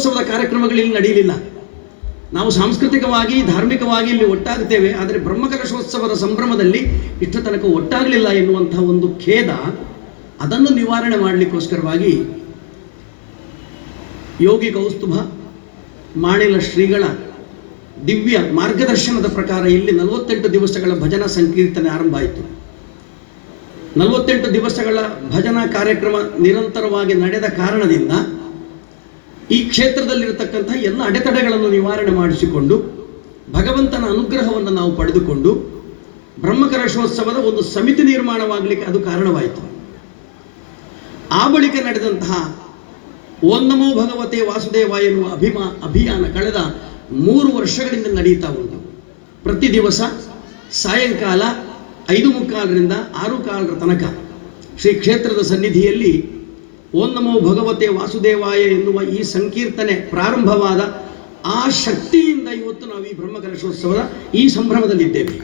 ರಸೋತ್ಸವದ ಕಾರ್ಯಕ್ರಮಗಳು ಇಲ್ಲಿ ನಡೆಯಲಿಲ್ಲ. ನಾವು ಸಾಂಸ್ಕೃತಿಕವಾಗಿ, ಧಾರ್ಮಿಕವಾಗಿ ಇಲ್ಲಿ ಒಟ್ಟಾಗುತ್ತೇವೆ, ಆದರೆ ಬ್ರಹ್ಮಕಲಶೋತ್ಸವದ ಸಂಭ್ರಮದಲ್ಲಿ ಇಷ್ಟು ತನಕ ಒಟ್ಟಾಗಲಿಲ್ಲ ಎನ್ನುವಂತಹ ಒಂದು ಖೇದ ಅದನ್ನು ನಿವಾರಣೆ ಮಾಡಲಿಕ್ಕೋಸ್ಕರವಾಗಿ ಯೋಗಿ ಕೌಸ್ತುಭ, ಮಾಣಿಲ ಶ್ರೀಗಳ ದಿವ್ಯ ಮಾರ್ಗದರ್ಶನದ ಪ್ರಕಾರ ಇಲ್ಲಿ ನಲವತ್ತೆಂಟು ದಿವಸಗಳ ಭಜನಾ ಸಂಕೀರ್ತನೆ ಆರಂಭ ಆಯಿತು ನಲವತ್ತೆಂಟು ದಿವಸಗಳ ಭಜನಾ ಕಾರ್ಯಕ್ರಮ ನಿರಂತರವಾಗಿ ನಡೆದ ಕಾರಣದಿಂದ ಈ ಕ್ಷೇತ್ರದಲ್ಲಿರತಕ್ಕಂಥ ಎಲ್ಲ ಅಡೆತಡೆಗಳನ್ನು ನಿವಾರಣೆ ಮಾಡಿಸಿಕೊಂಡು ಭಗವಂತನ ಅನುಗ್ರಹವನ್ನು ನಾವು ಪಡೆದುಕೊಂಡು ಬ್ರಹ್ಮಕಲಶೋತ್ಸವದ ಒಂದು ಸಮಿತಿ ನಿರ್ಮಾಣವಾಗಲಿಕ್ಕೆ ಅದು ಕಾರಣವಾಯಿತು. ಆ ಬಳಿಕ ನಡೆದಂತಹ ನಮೋ ಭಗವತೆ ವಾಸುದೇವ ಎನ್ನುವ ಅಭಿಮಾ, ಅಭಿಯಾನ ಕಳೆದ ಮೂರು ವರ್ಷಗಳಿಂದ ನಡೀತಾ ಉಂಟು. ಪ್ರತಿ ದಿವಸ ಸಾಯಂಕಾಲ ಐದು ಮುಕ್ಕಾಲರಿಂದ ಆರು ಕಾಲರ ತನಕ ಶ್ರೀ ಕ್ಷೇತ್ರದ ಸನ್ನಿಧಿಯಲ್ಲಿ ಓಂ ನಮೋ ಭಗವತೆ ವಾಸುದೇವಾಯ ಎನ್ನುವ ಈ ಸಂಕೀರ್ತನೆ ಪ್ರಾರಂಭವಾದ ಆ ಶಕ್ತಿಯಿಂದ ಇವತ್ತು ನಾವು ಈ ಬ್ರಹ್ಮಕಲಶೋತ್ಸವದ ಈ ಸಂಭ್ರಮದಲ್ಲಿದ್ದೇವೆ.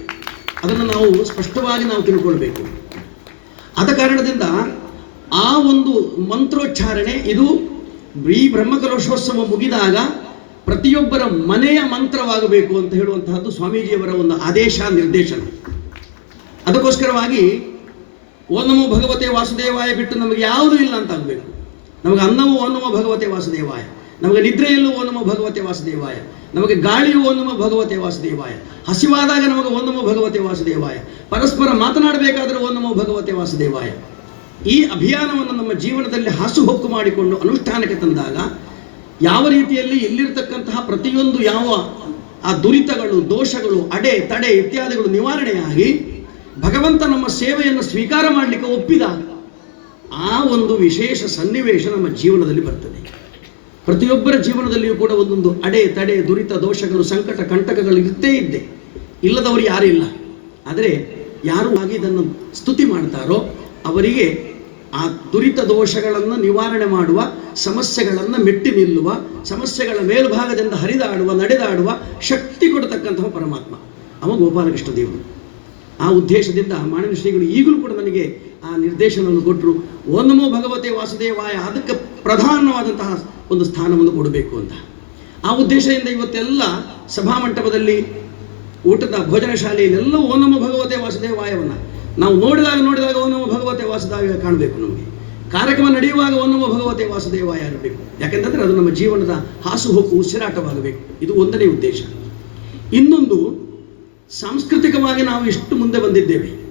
ಅದನ್ನು ನಾವು ಸ್ಪಷ್ಟವಾಗಿ ನಾವು ತಿಳ್ಕೊಳ್ಬೇಕು. ಆದ ಕಾರಣದಿಂದ ಆ ಒಂದು ಮಂತ್ರೋಚ್ಚಾರಣೆ ಇದು ಈ ಬ್ರಹ್ಮಕಲಶೋತ್ಸವ ಮುಗಿದಾಗ ಪ್ರತಿಯೊಬ್ಬರ ಮನೆಯ ಮಂತ್ರವಾಗಬೇಕು ಅಂತ ಹೇಳುವಂತಹದ್ದು ಸ್ವಾಮೀಜಿಯವರ ಒಂದು ಆದೇಶ ನಿರ್ದೇಶನ. ಅದಕ್ಕೋಸ್ಕರವಾಗಿ ಓ ನಮೋ ಭಗವತೆ ವಾಸುದೇವಾಯ ಬಿಟ್ಟು ನಮಗೆ ಯಾವುದೂ ಇಲ್ಲ ಅಂತ ಆಗಬೇಕು. ನಮಗೆ ಅನ್ನವು ಓ ನಮೋ ಭಗವತೆ ವಾಸುದೇವಾಯ. ನಮಗೆ ನಿದ್ರೆಯಲ್ಲೂ ಓ ನಮೋ ಭಗವತೆ ವಾಸುದೇವಾಯ. ನಮಗೆ ಗಾಳಿಯು ಓ ನಮೋ ಭಗವತೆ ವಾಸುದೇವಾಯ. ಹಸಿವಾದಾಗ ನಮಗೆ ಓ ನಮೋ ಭಗವತೆ ವಾಸುದೇವಾಯ. ಪರಸ್ಪರ ಮಾತನಾಡಬೇಕಾದ್ರೆ ಓ ನಮೋ ಭಗವತೆ ವಾಸುದೇವಾಯ. ಈ ಅಭಿಯಾನವನ್ನು ನಮ್ಮ ಜೀವನದಲ್ಲಿ ಹಾಸುಹೊಕ್ಕು ಮಾಡಿಕೊಂಡು ಅನುಷ್ಠಾನಕ್ಕೆ ತಂದಾಗ ಯಾವ ರೀತಿಯಲ್ಲಿ ಇಲ್ಲಿರ್ತಕ್ಕಂತಹ ಪ್ರತಿಯೊಂದು ಯಾವ ಆ ದುರಿತಗಳು, ದೋಷಗಳು, ಅಡೆ, ತಡೆ ಇತ್ಯಾದಿಗಳು ನಿವಾರಣೆಯಾಗಿ ಭಗವಂತ ನಮ್ಮ ಸೇವೆಯನ್ನು ಸ್ವೀಕಾರ ಮಾಡಲಿಕ್ಕೆ ಒಪ್ಪಿದಾಗ ಆ ಒಂದು ವಿಶೇಷ ಸನ್ನಿವೇಶ ನಮ್ಮ ಜೀವನದಲ್ಲಿ ಬರ್ತದೆ. ಪ್ರತಿಯೊಬ್ಬರ ಜೀವನದಲ್ಲಿಯೂ ಕೂಡ ಒಂದೊಂದು ಅಡೆ, ತಡೆ, ದುರಿತ, ದೋಷಗಳು, ಸಂಕಟ, ಕಂಟಕಗಳು ಇರ್ತೇ ಇದ್ದೆ. ಇಲ್ಲದವರು ಯಾರೂ ಇಲ್ಲ. ಆದರೆ ಯಾರು ಆಗಿ ಇದನ್ನು ಸ್ತುತಿ ಮಾಡ್ತಾರೋ ಅವರಿಗೆ ಆ ದುರಿತ ದೋಷಗಳನ್ನು ನಿವಾರಣೆ ಮಾಡುವ, ಸಮಸ್ಯೆಗಳನ್ನು ಮೆಟ್ಟಿ ನಿಲ್ಲುವ, ಸಮಸ್ಯೆಗಳ ಮೇಲ್ಭಾಗದಿಂದ ಹರಿದಾಡುವ, ನಡೆದಾಡುವ ಶಕ್ತಿ ಕೊಡತಕ್ಕಂತಹ ಪರಮಾತ್ಮ. ಅವ ಗೋಪಾಲಕೃಷ್ಣ ದೇವರು. ಆ ಉದ್ದೇಶದಿಂದ ಮಾಣಿನ ಶ್ರೀಗಳು ಈಗಲೂ ಕೂಡ ನನಗೆ ಆ ನಿರ್ದೇಶನವನ್ನು ಕೊಟ್ಟರು. ಓನಮ ನಮೋ ಭಗವತೆ ವಾಸುದೇವಾಯ, ಅದಕ್ಕೆ ಪ್ರಧಾನವಾದಂತಹ ಒಂದು ಸ್ಥಾನವನ್ನು ಕೊಡಬೇಕು ಅಂತ. ಆ ಉದ್ದೇಶದಿಂದ ಇವತ್ತೆಲ್ಲ ಸಭಾಮಂಟಪದಲ್ಲಿ ಊಟದ ಭೋಜನ ಶಾಲೆಯಲ್ಲೆಲ್ಲ ಓನಮ ಭಗವತೆ ವಾಸುದೇವಾಯವನ್ನು ನಾವು ನೋಡಿದಾಗ ನೋಡಿದಾಗ ಓನಮ ನಮೋ ಭಗವತೆ ವಾಸುದೇವ ಕಾಣಬೇಕು ನಮಗೆ. ಕಾರ್ಯಕ್ರಮ ನಡೆಯುವಾಗ ಓನಮ ನಮೋ ಭಗವತೆ ವಾಸುದೇವಾಯ ಇರಬೇಕು. ಯಾಕೆಂತಂದರೆ ಅದು ನಮ್ಮ ಜೀವನದ ಹಾಸುಹೊಕ್ಕು ಉಸಿರಾಟವಾಗಬೇಕು. ಇದು ಒಂದನೇ ಉದ್ದೇಶ. ಇನ್ನೊಂದು ಸಾಂಸ್ಕೃತಿಕವಾಗಿ ನಾವು ಎಷ್ಟು ಮುಂದೆ ಬಂದಿದ್ದೇವೆ.